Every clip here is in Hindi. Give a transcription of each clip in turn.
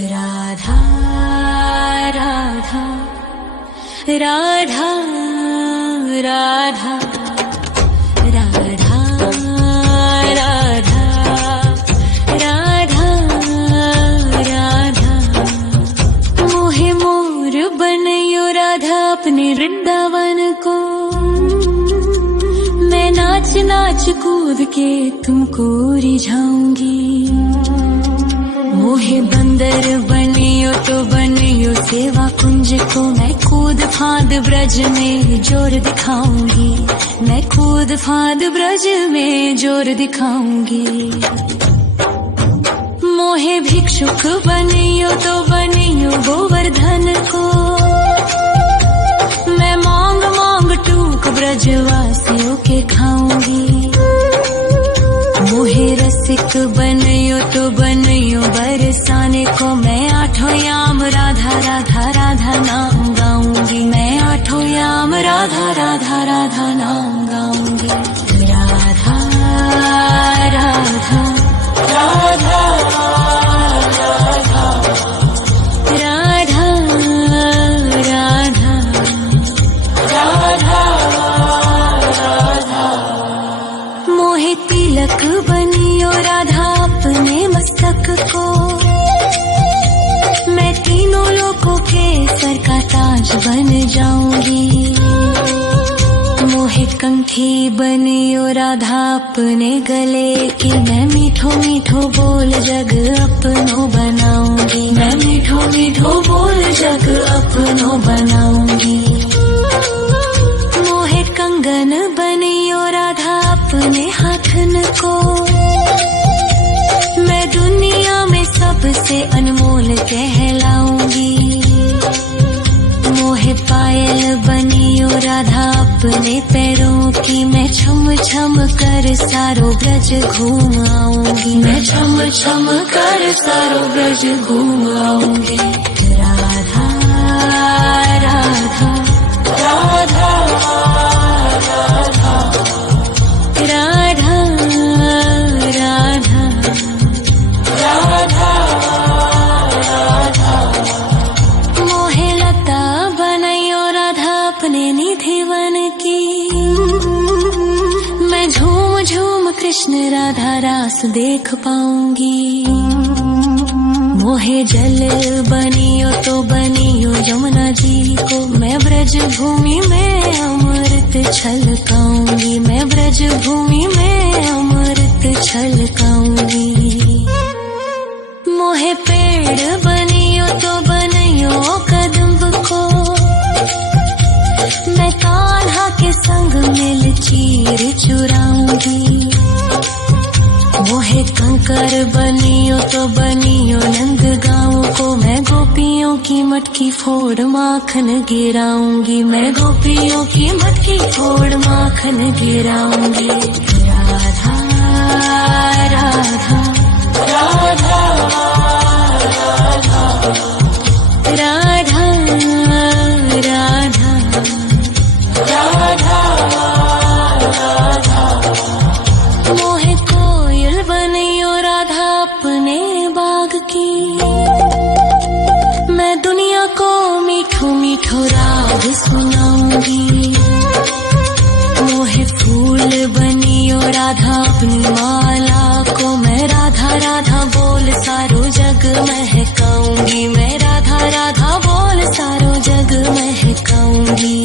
राधा राधा राधा राधा राधा राधा राधा राधा मोहे मोर बनयो राधा अपने वृंदावन को। मैं नाच नाच कूद के तुमको रिझाऊंगी। मोहे बंदर बनियो तो बनियो सेवा कुंज को। मैं कूद फांद ब्रज में जोर दिखाऊंगी। मैं कूद फांद ब्रज में जोर दिखाऊंगी। मोहे भिक्षुक बनियो तो बनियो गोवर्धन को। मैं मांग मांग टूक ब्रजवासियों के खाऊंगी। मोहे रसिक बनयो तो बनयो बरसाने को। मैं आठों याम राधा राधा राधा नाम गाऊंगी। मैं आठों याम राधा राधा राधा नाम गाऊंगी। राधा राधा राधा राधा राधा राधा राधा। मोहे तिलक बनियो राधा अपने मस्तक को। मैं तीनों लोगों के सर का ताज बन जाऊंगी। मोहे कंठी बनियो राधा अपने गले की। मैं मीठो मीठो बोल जग अपनो बनाऊंगी। मैं मीठो मीठो बोल जग अपनो बनाऊंगी। मोहे कंगन बनियो राधा अपने हाथन को। मैं दुनिया में सबसे अनमोल कहलाऊंगी। मोहे पायल बनियो राधा अपने पैरों की। मैं छम छम कर सारो ब्रज घूम आऊंगी। मैं छम छम कर सारो ब्रज घूम आऊंगी। राधा राधा राधा राधा राधा राधा राधा। मोहे लता बनयो राधा अपने निधि वन की। मैं झूम झूम कृष्ण राधा रास देख पाऊंगी। मोहे जल बनियो तो बनियो यमुना जी को। मैं ब्रज भूमि में अमृत छलकाऊंगी। मैं ब्रज भूमि में अमृत छलकाऊंगी। मोहे पेड़ बनियो तो बनियो कदम्ब को। मैं कान्हा के संग मिल चीर चुराऊंगी। मोहे कंकर बनियो तो बनियो नंद गाँव को। मैं गोपियों की मटकी फोड़ माखन गिराऊंगी। मैं गोपियों की मटकी फोड़ माखन गिराऊंगी। राधा राधा राधा राधा राधा राधा राधा। मोहे कोयल बनियो राधा अपने बाग की। मैं दुनिया को मीठो मीठो राग सुनाऊंगी। मोहे फूल बनियो राधा अपनी माला को। मैं राधा राधा बोल सारो जग महकाऊंगी। मैं राधा राधा बोल सारो जग महकाऊंगी।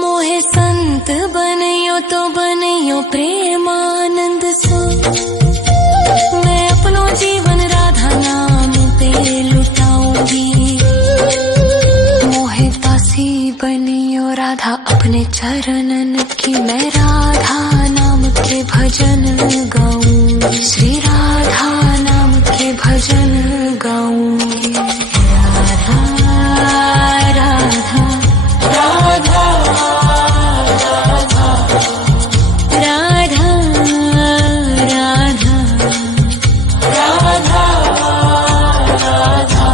मोहे संत बनियो तो बनियो प्रेमानंद सो। मैं अपनो जीवन राधा नाम पे लुटाऊंगी। मोहे दासी बनियो राधा अपने चरणन की। मैं राधा नाम के भजन गाऊंगी। श्री राधा नाम के भजन गाऊंगी। राधा राधा राधा राधा राधा राधा राधा।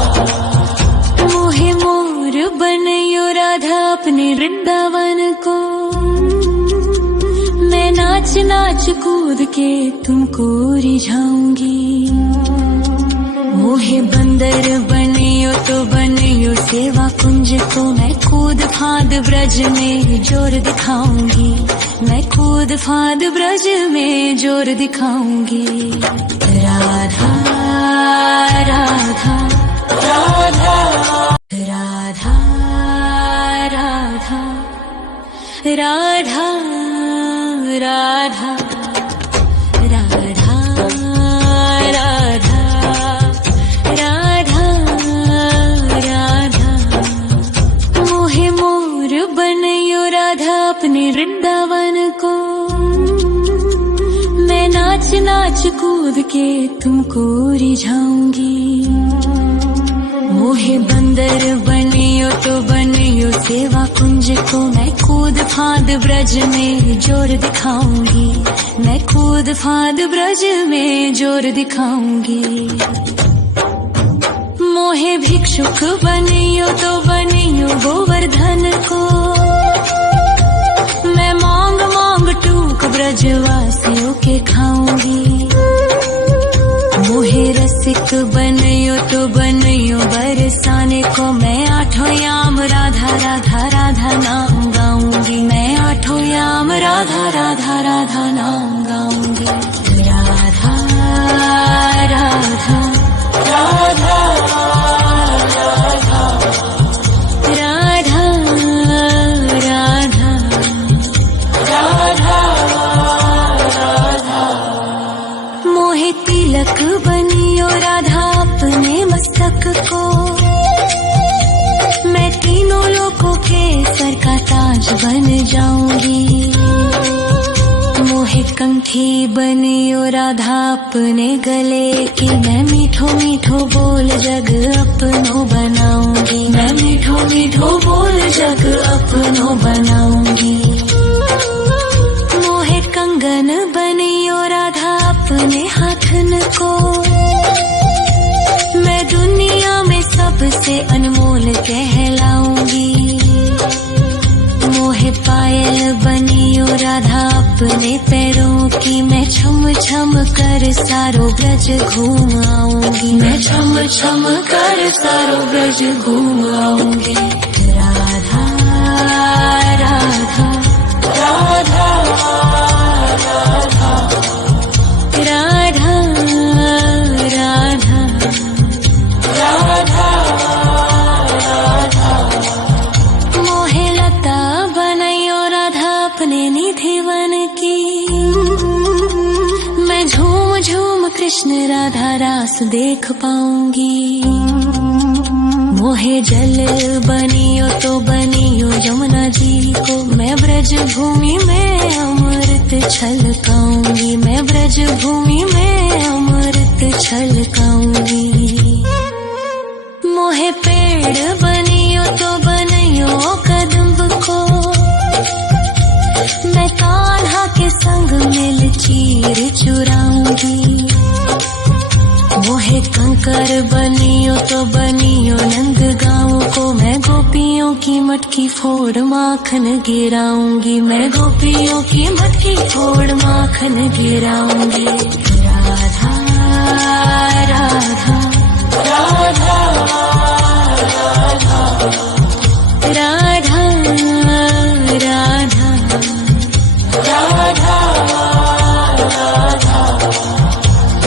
मोहे मोर बनयो राधा अपने वृंदावन को। मैं नाच नाच कूद के तुमको रिझाऊंगी। मोहे बंदर बनियो तो बनियो सेवा कुंज को मैं कूद फाद ब्रज में जोर दिखाऊंगी, मैं कूद फाद ब्रज में जोर दिखाऊंगी। राधा राधा राधा राधा राधा राधा राधा राधा राधा राधा मोहे मोर बनयो राधा अपने वृंदावन को, मैं नाच नाच कूद के तुमको रिझाऊंगी। मोहे बंदर बनियो तो बनियो सेवा कुंज को मैं कूद फाद ब्रज में जोर दिखाऊंगी, मैं कूद फाद ब्रज में जोर दिखाऊंगी। मोहे भिक्षुक बनियो तो बनियो गोवर्धन को, मैं मांग मांग टूक ब्रजवासियों के खाऊंगी। मोहे रसिक बनियो तो बनियो बरसाने को, मैं आठों याम राधा राधा राधा नाम गाऊंगी, मैं आठों याम राधा राधा राधा नाम गाऊंगी। राधा राधा राधा राधा राधा राधा राधा मोहे तिलक बनियो राधा अपने मस्तक को, मैं तीनों लोगों के सर का ताज बन जाऊंगी। मोहे कंठी बनियो राधा अपने गले की, मैं मीठो मीठो बोल जग अपनो बनाऊंगी, मैं मीठो मीठो बोल जग अपनो बनाऊंगी। मोहे कंगन बनियो राधा अपने हाथन को, मैं दुनिया में सबसे अनमोल कहलाऊंगी। मोहे पायल बनियो राधा अपने पैरों की, मैं छम छम कर सारो ब्रज घूम आऊंगी, मैं छम छम कर सारो ब्रज घूम आऊंगी। राधा राधा राधा राधा राधा राधा राधा राधा मोहे लता बनयो राधा अपने निधि वन की, मैं झूम झूम कृष्ण राधा रास देख पाऊंगी। मोहे जल बनियो तो बनियो यमुना जी को, मैं ब्रज भूमि में अमृत छलकाऊंगी, मैं ब्रज भूमि में अमृत छलकाऊंगी। मोहे पेड़ बनियो तो बनियो कदम्ब को, मैं कान्हा के संग मिल चीर चुराऊंगी। मोहे कंकर बनियो तो बनियो नंद गाँव को, मैं गोपियों की मटकी फोड़ माखन गिराऊंगी, मैं गोपियों की मटकी फोड़ माखन गिराऊंगी। राधा राधा राधा राधा राधा राधा राधा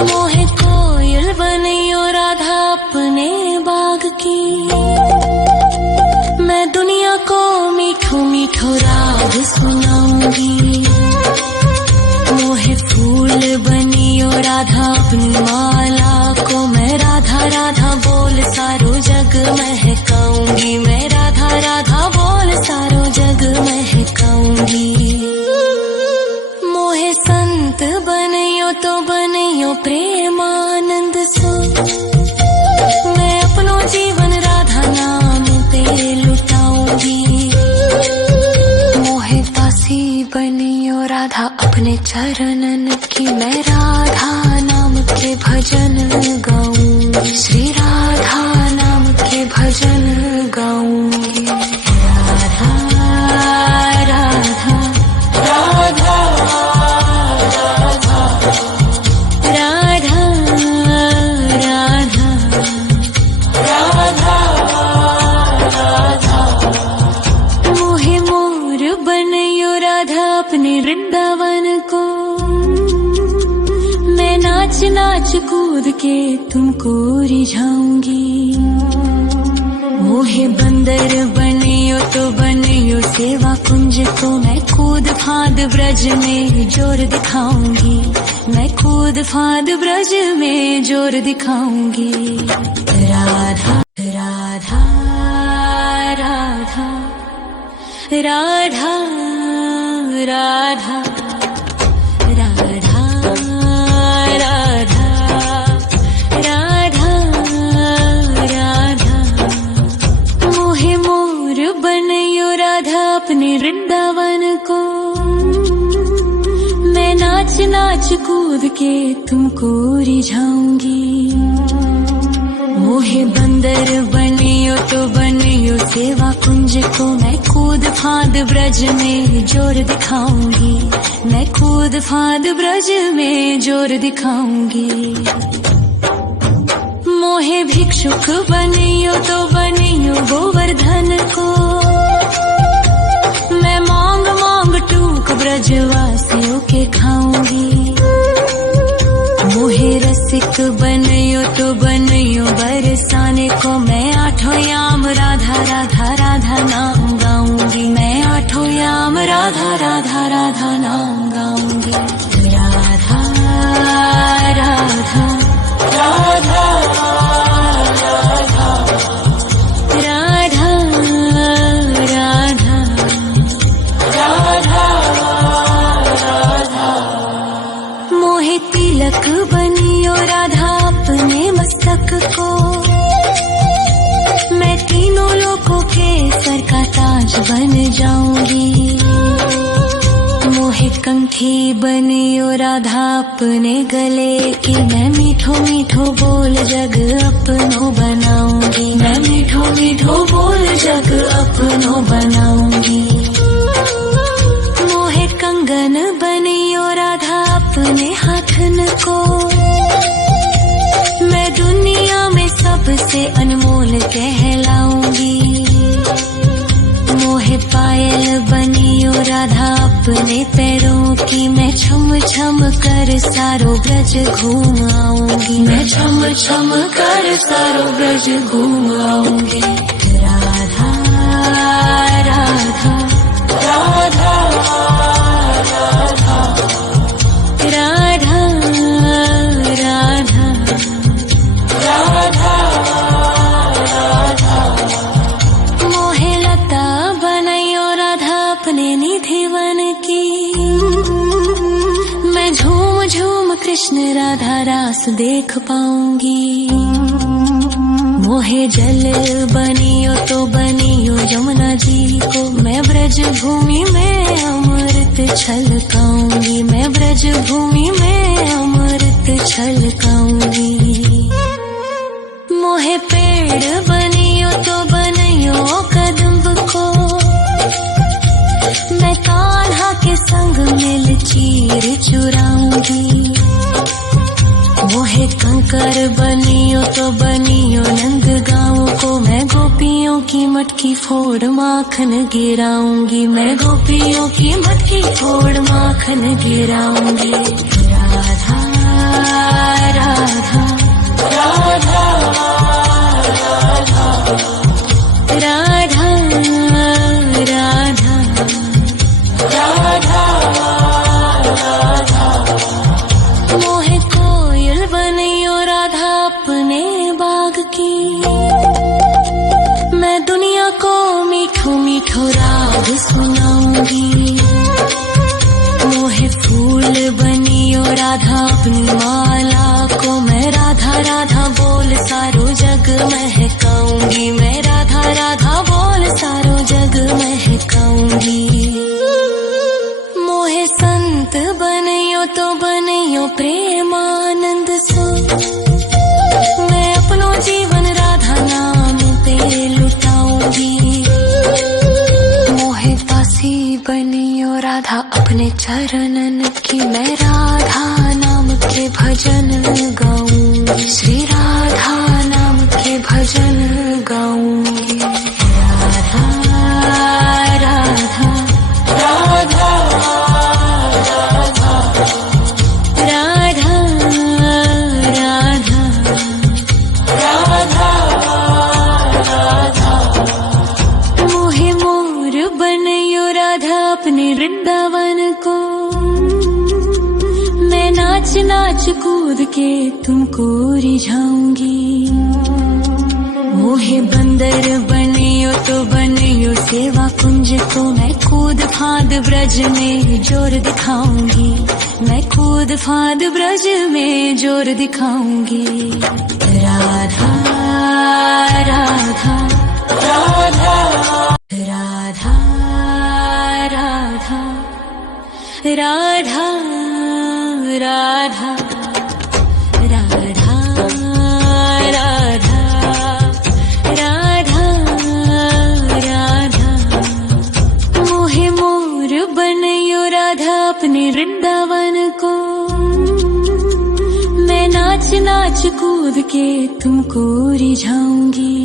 मोहे कोयल बनियो राधा अपने बाग की, मैं दुनिया को मीठो मीठो राग सुनाऊंगी। मोहे फूल बनियो राधा अपनी माला को, मैं राधा राधा बोल सारो जग महकाऊंगी, मैं राधा राधा बोल सारो जग महकाऊंगी। मोहे संत बनियो तो बनियो प्रेमानंद सो, मैं अपनो जीवन राधा नाम पे लुटाऊंगी। मोहे दासी बनियो राधा अपने चरणन की, मैं राधा नाम के भजन गाऊंगी, श्री राधा नाम के भजन गाऊंगी। राधा राधा राधा राधा राधा राधा कूद के तुमको रिझाऊंगी। मोहे बंदर बनियो तो बनियो सेवा कुंज को मैं कूद फाद ब्रज में जोर दिखाऊंगी। मैं कूद फाद ब्रज में जोर दिखाऊंगी। राधा राधा राधा राधा राधा राधा राधा राधा राधा। मोहे मोर बनयो राधा अपने वृंदावन को। मैं नाच नाच कूद के तुमको रिझाऊंगी। मोहे बंदर बनियो तो बनियो सेवा कुंज को मैं कूद फाद ब्रज में जोर दिखाऊंगी। मैं कूद फाद ब्रज में जोर दिखाऊंगी। मोहे भिक्षुक बनियो तो बनियो गोवर्धन को। मैं मांग मांग टूक ब्रजवासियों के खाऊंगी। मोहे रसिक बनियो तो बनियो बरसाने को मैं आठों याम राधा राधा राधा नाम गाऊंगी। मैं आठों याम राधा राधा राधा नाम गाऊंगी। राधा राधा राधा राधा राधा राधा राधा। मोहे तिलक बनियो राधा अपने मस्तक को। मैं तीनों लोगों के सर का ताज बन जाऊंगी। मोहे कंठी बनियो राधा अपने गले की। मैं मीठो मीठो बोल जग अपनो बनाऊंगी। मैं मीठो मीठो बोल जग अपनो बनाऊंगी। मोहे कंगन बनियो राधा अपने हाथन को। मैं दुनिया में सबसे अनमोल कहलाऊंगी। मोहे पायल बनियो राधा अपने पैरों की। मैं छम छम कर सारो ब्रज घूम आऊंगी। मैं छम छम कर सारो ब्रज घूम आऊंगी। राधा राधा राधा राधा राधा राधा राधा। मोहे लता बनयो राधा अपने निधिवन की। मैं झूम झूम कृष्ण राधा रास देख पाऊंगी। मोहे जल बनियो तो बनियो यमुना जी को। मैं ब्रज भूमि में अमृत छलकाऊंगी। मैं ब्रज भूमि में अमृत छलकाऊंगी। मोहे पेड़ बनियो तो बनियो कदम्ब को। मैं कान्हा के संग मिल चीर चुराऊंगी। मोहे कंकर बनियो तो बनियो नंद गाँव को। मैं गोपियों की मटकी फोड़ माखन गिराऊंगी। मैं गोपियों की मटकी फोड़ माखन गिराऊंगी। राधा राधा राधा राधा राधा राधा राधा। मोहे कोयल बनियो राधा अपने बाग की। मैं दुनिया को मीठो मीठो राग सुनाऊंगी। मोहे फूल बनियो राधा अपनी माला को। मैं राधा राधा बोल सारो जग महकाऊंगी। मैं राधा राधा बोल सारो जग महकाऊंगी। मोहे संत बनियो तो बनियो प्रेमानंद सो। मैं अपनो जीवन राधा नाम पे लुटाऊंगी। मोहे दासी बनियो राधा अपने चरणन की। मैं राधा नाम के भजन गाऊंगी। श्री राधा नाम के भजन गाऊंगी। राधा राधा राधा राधा राधा राधा नाच कूद के तुमको रिझाऊंगी। मोहे बंदर बनियो तो बनियो सेवा कुंज को, मैं कूद फांद ब्रज में जोर दिखाऊंगी। मैं कूद फांद ब्रज में जोर दिखाऊंगी। राधा राधा राधा राधा राधा राधा राधा राधा राधा राधा राधा। मोहे मोर बनयो राधा अपने वृंदावन को, मैं नाच नाच कूद के तुमको रिझाऊंगी।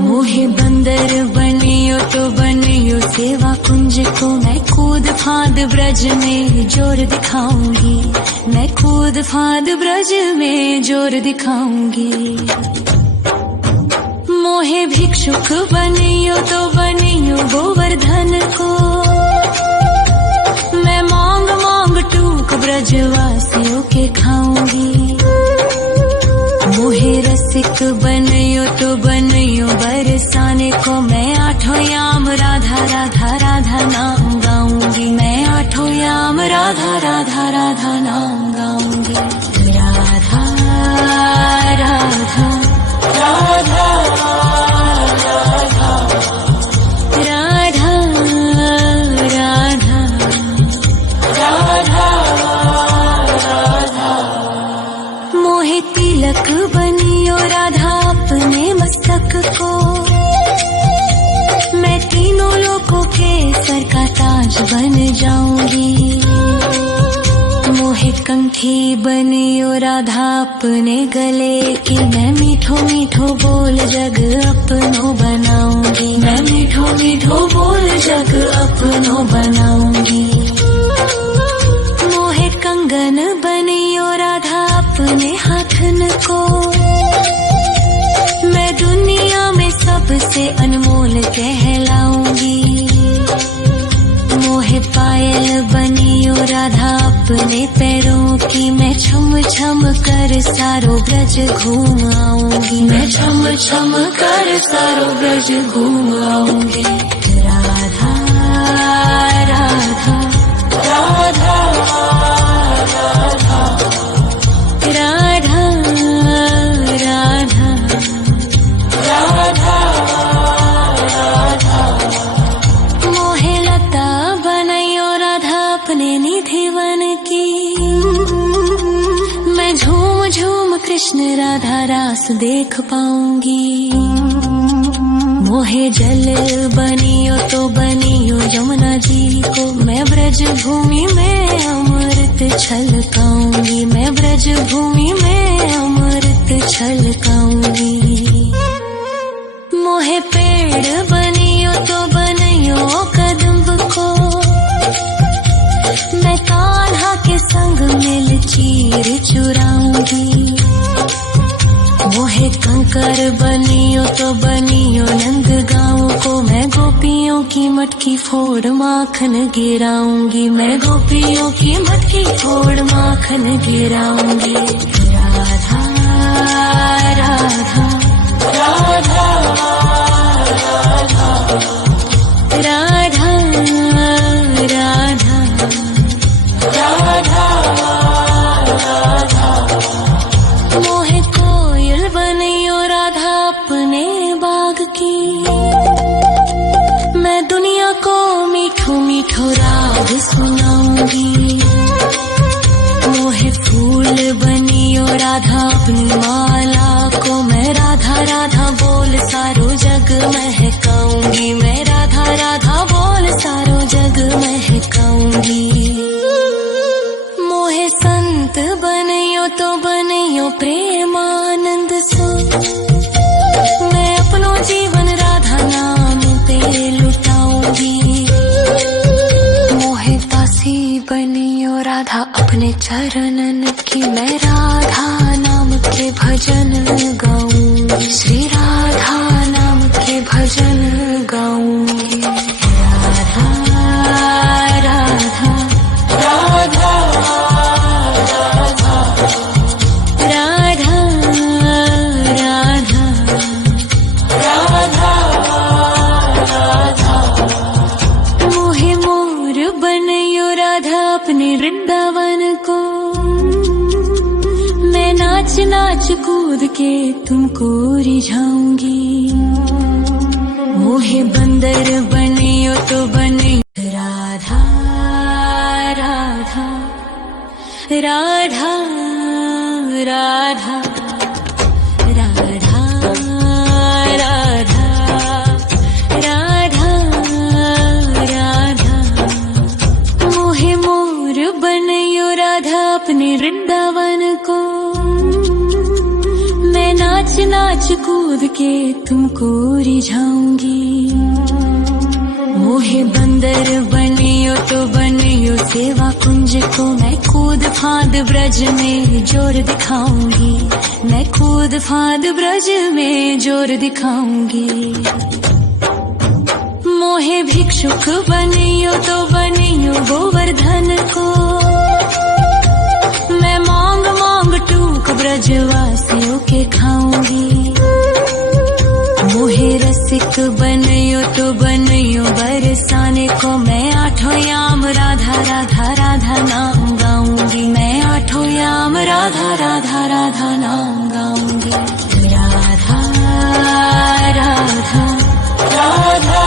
मोहे बंदर बनियो तो बनियो सेवा कुंज को, मैं कूद फांद ब्रज में जोर दिखाऊंगी। मैं कूद फांद ब्रज में जोर दिखाऊंगी। मोहे भिक्षुक बनियो तो बनियो गोवर्धन को, मैं मांग मांग टूक ब्रजवासियों के खाऊंगी। मोहे रसिक बनियो तो बनियो बरसाने को, मैं आठों याम राधा राधा राधा नाम गाऊंगी। मैं आठों याम राधा राधा राधा नाम गाऊंगी। राधा राधा राधा राधा राधा राधा राधा। मोहे तिलक बनियो राधा अपने मस्तक को, मैं तीनों लोगों के सर का ताज बन जाऊंगी। मोहे कंठी बनियो राधा अपने गले की, मैं मीठो मीठो बोल जग अपनो बनाऊंगी। मैं मीठो मीठो बोल जग अपनो बनाऊंगी। मोहे कंगन बनियो राधा अपने हाथन को, मैं दुनिया में सबसे अनमोल कहलाऊंगी। मोहे पायल बनियो राधा अपने पैरों की, मैं छम छम कर सारो ब्रज घूम आऊंगी। मैं छम छम कर सारो ब्रज घूम आऊंगी। राधा राधा राधा राधा राधा राधा राधा राधा। मोहे लता बनयो राधा अपने निधि वन की, मैं झूम झूम कृष्ण राधा रास देख पाऊंगी। मोहे जल बनियो तो बनियो यमुना जी को, मैं ब्रज भूमि में अमृत छलकाऊंगी। मैं ब्रज भूमि में अमृत छलकाऊंगी। मोहे पेड़ बनियो तो बनियो कदम्ब को, मैं कान्हा के संग मिल चीर चुराऊंगी। मोहे कंकर बनियो तो बनियो नंद गाँव को, मैं गोपियों की मटकी फोड़ माखन गिराऊंगी। मैं गोपियों की मटकी फोड़ माखन गिराऊंगी। राधा राधा राधा राधा राधा राधा राधा। मोहे कोयल बनियो राधा अपने बाग की, मैं दुनिया को मीठो मीठो राग सुनाऊंगी। मोहे फूल बनियो राधा अपनी माला को, मैं राधा राधा बोल सारो जग महकाऊंगी। मैं राधा राधा बोल सारो जग महकाऊंगी। मोहे संत बनियो तो बनियो प्रेमानंद सो, मैं अपनो जीवन राधा नाम पे लुटाऊंगी। मोहे दासी बनियो राधा अपने चरणन की, मैं राधा नाम के भजन गाऊंगी। श्री राधा नाम के भजन गाऊंगी। राधा राधा राधा राधा कूद के तुमको रिझाऊंगी। मोहे बंदर बनियो तो बनियो राधा राधा राधा राधा राधा राधा राधा राधा। मोहे मोर बनियो राधा अपने वृंदावन को। मैं नाच नाच कूद के तुमको रिझाऊंगी। मोहे बंदर बनियो तो बनियो सेवा कुंज को। मैं कूद फांद ब्रज में जोर दिखाऊंगी। मैं कूद फांद ब्रज में जोर दिखाऊंगी। मोहे भिक्षुक बनियो तो बनियो गोवर्धन को। मैं मांग मांग टूक ब्रजवासियों के खाऊंगी। मोहे रसिक बनियो तो बनियो बरसाने को। मैं आठों याम राधा राधा राधा नाम गाऊंगी। मैं आठों याम राधा राधा राधा नाम गाऊंगी। राधा राधा राधा राधा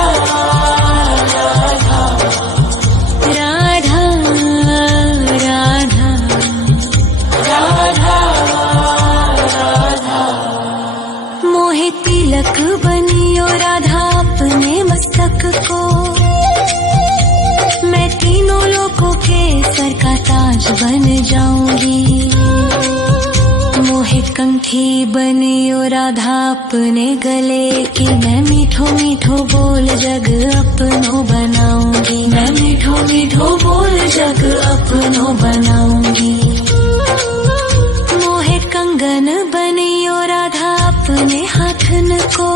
राधा राधा राधा। मोहे तिलक बनियो राधा अपने मस्तक को। मैं तीनों लोगों के सर का ताज बन जाऊंगी। मोहे कंठी बनियो राधा अपने गले की। मैं मीठो मीठो बोल जग अपनो बनाऊंगी। मैं मीठो मीठो बोल जग अपनो बनाऊंगी। मोहे कंगन बनियो राधा अपने हाथन को।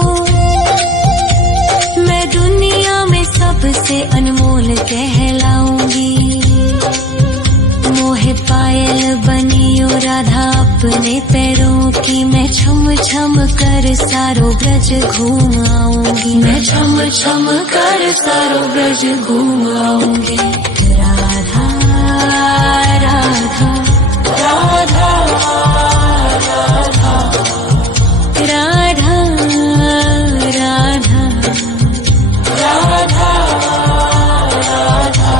मैं दुनिया में सबसे अनमोल कहलाऊंगी। मोहे पायल बनियो राधा अपने पैरों की। मैं छम छम कर सारो ब्रज घूम आऊंगी। मैं छम छम कर सारो ब्रज घूम आऊंगी। राधा राधा राधा राधा राधा राधा राधा।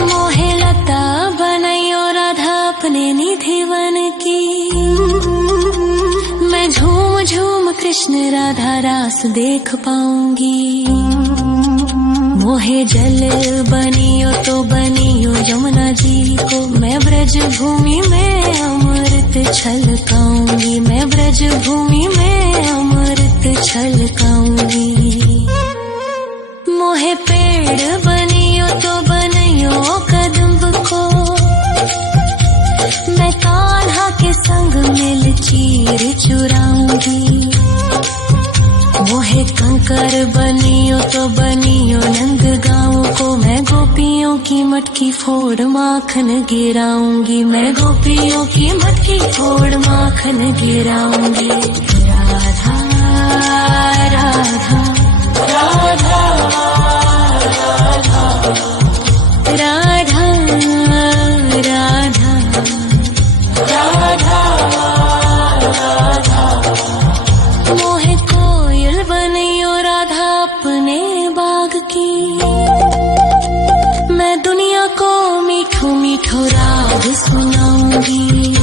मोहे लता बनयो राधा अपने निधिवन की। मैं झूम झूम कृष्ण राधा रास देख पाऊंगी। मोहे जल बनियो तो बनियो यमुना जी को। मैं ब्रज भूमि में अमृत छलकाऊंगी। मैं ब्रज भूमि में अमृत छलकाऊंगी। मोहे पेड़ बनियो तो बनियो कदम्ब को। मैं कान्हा के संग मिल चीर चुराऊंगी। मोहे कंकर बनियो तो बनियो नंद गाँव को। मैं गोपियों की मटकी फोड़ माखन गिराऊंगी। मैं गोपियों की मटकी फोड़ माखन गिराऊंगी। राधा राधा राधा राधा राधा राधा राधा। मोहे कोयल बनियो राधा अपने बाग की। मैं दुनिया को मीठो मीठो राग सुनाऊंगी।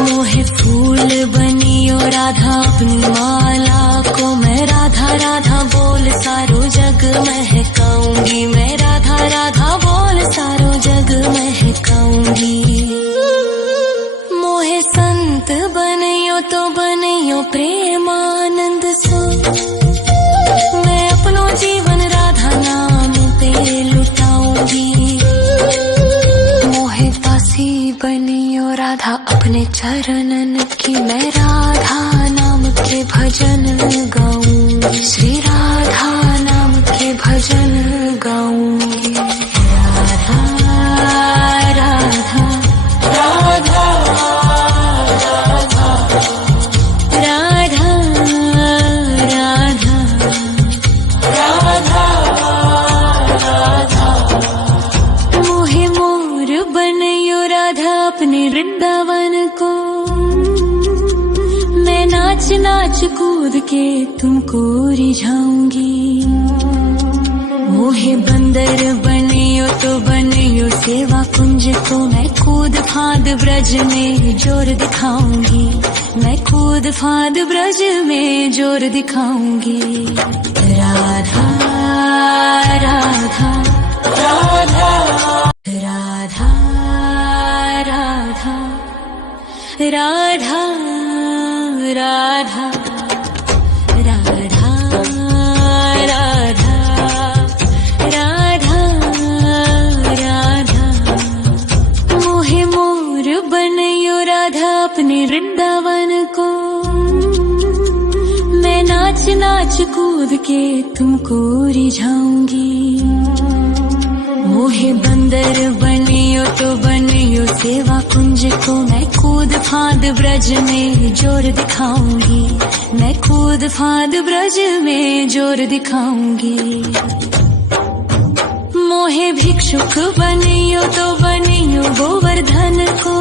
मोहे फूल बनियो राधा अपनी माला को। मैं राधा राधा बोल सारो जग महकाऊंगी। मैं राधा राधा बोल सारो जग महकाऊंगी। मोहे संत बनियो तो बनियो प्रेमानंद सो। मैं अपनो जीवन राधा नाम पे लुटाऊंगी। मोहे दासी बनियो राधा अपने चरणन की। मैं राधा नाम के भजन गाऊंगी। श्री राधा नाम के भजन गाऊंगी। राधा राधा राधा राधा राधा राधा राधा। मोहे मोर बनियो राधा अपने वृंदावन को। नाच नाच कूद के तुमको रिझाऊंगी। मोहे बंदर बनियो तो बनियो सेवा कुंज को मैं कूद फांद ब्रज में जोर दिखाऊंगी। मैं कूद फांद ब्रज में जोर दिखाऊंगी। राधा राधा राधा राधा राधा राधा राधा राधा राधा राधा राधा। मोहे मोर बनयो राधा अपने वृंदावन को। मैं नाच नाच कूद के तुमको रिझाऊंगी। मोहे बंदर बनियो तो बनियो सेवा कुंज को मैं कूद फांद ब्रज में जोर दिखाऊंगी। मैं कूद फांद ब्रज में जोर दिखाऊंगी। मोहे भिक्षुक बनियो तो बनियो गोवर्धन को।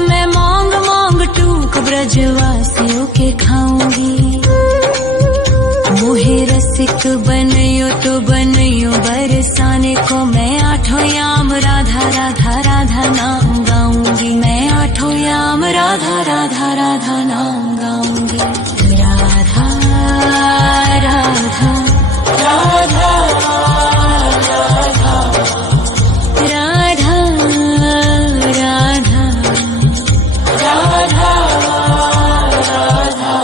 मैं मांग मांग टूक ब्रजवासियों के खाऊंगी। मोहे रसिक बनियो तो बनियो बरसाने को। मैं आठों याम राधा राधा राधा नाम गाऊंगी। मैं आठों याम राधा राधा राधा नाम गाऊंगी। राधा राधा राधा राधा राधा राधा राधा।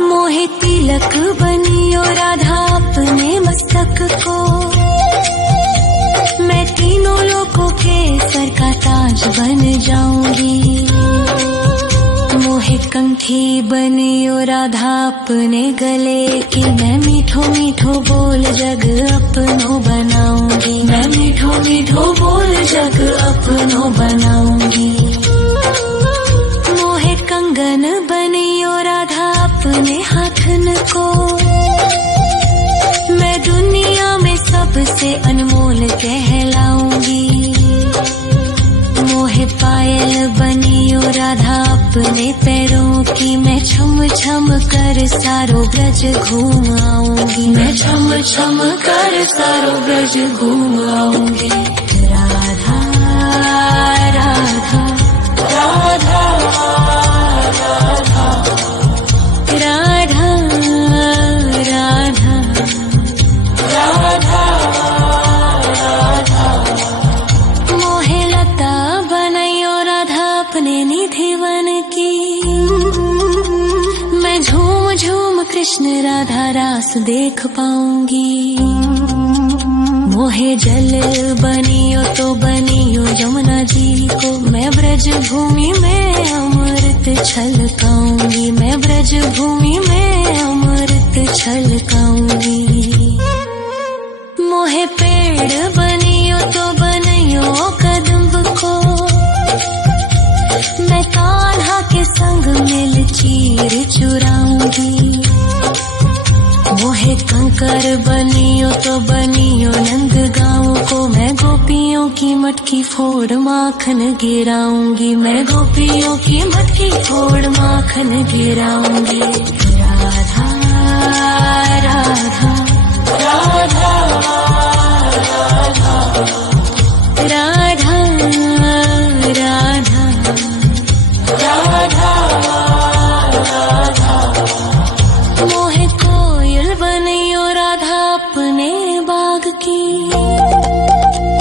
मोहे तिलक बनियो राधा अपने मस्तक को। मैं तीनों लोगों के सर का ताज बन जाऊंगी। मोहे कंठी बनियो राधा अपने गले की। मैं मीठो मीठो बोल जग अपनो बनाऊंगी। मैं मीठो मीठो बोल जग अपनो बनाऊंगी। मोहे कंगन बनियो राधा अपने हाथन को। मैं दुनिया में सबसे अनमोल कहलाऊंगी। मोहे पायल बनियो राधा अपने पैरों की। मैं छम छम कर सारो ब्रज घूम आऊंगी। मैं छम छम कर सारो ब्रज घूम आऊंगी। राधा राधा राधा राधा राधा राधा राधा राधा। मोहे लता बनयो राधा अपने निधि वन की। मैं झूम झूम कृष्ण राधा रास देख पाऊंगी। मोहे जल बनियो तो बनियो यमुना जी को। मैं ब्रज भूमि में अमृत छलकाऊंगी। मैं ब्रज भूमि में अमृत छलकाऊंगी। मोहे पेड़ बनियो तो बनियो कदम्ब को। मैं कान्हा के संग मिल चीर चुराऊंगी। मोहे कंकर बनियो तो बनियो नंद गाँव को। मैं गोपियों की मटकी फोड़ माखन गिराऊंगी। मैं गोपियों की मटकी फोड़ माखन गिराऊंगी। राधा राधा राधा